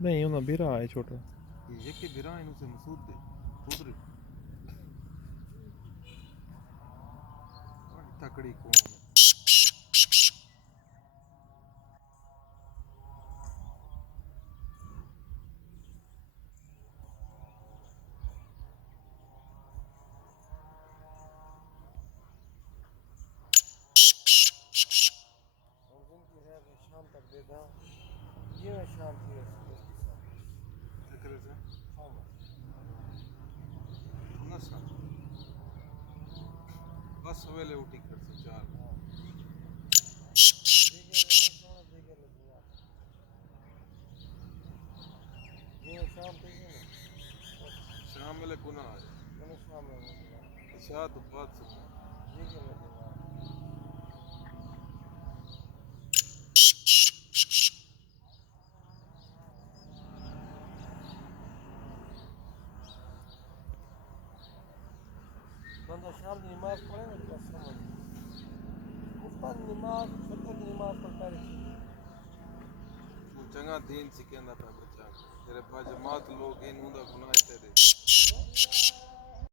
नहीं ਉਹਨਾਂ ਵੀਰਾ ਹੈ ਛੋਟਾ ये के बिरा इनु से मसूद दे उधर बड़ी तकड़ी कौन है उस दिन की है कि शाम तक दे दा ये मैं शाम की उसकी शाम तकरे से शाम नसा बस सवेले उठी कर से चार देखे ये शाम तक है ना शाम वाले गुना है मैंने शाम में इशा तो बात सुन देखे मैं बंदा शाम की नमाज पढ़े ना तो समझ उस्ताद नमाज फजर की नमाज पढ़ता है वो चंगा दीन सिकंदा पे बच्चा तेरे पास जमात लोग इन उदा गुनाह तेरे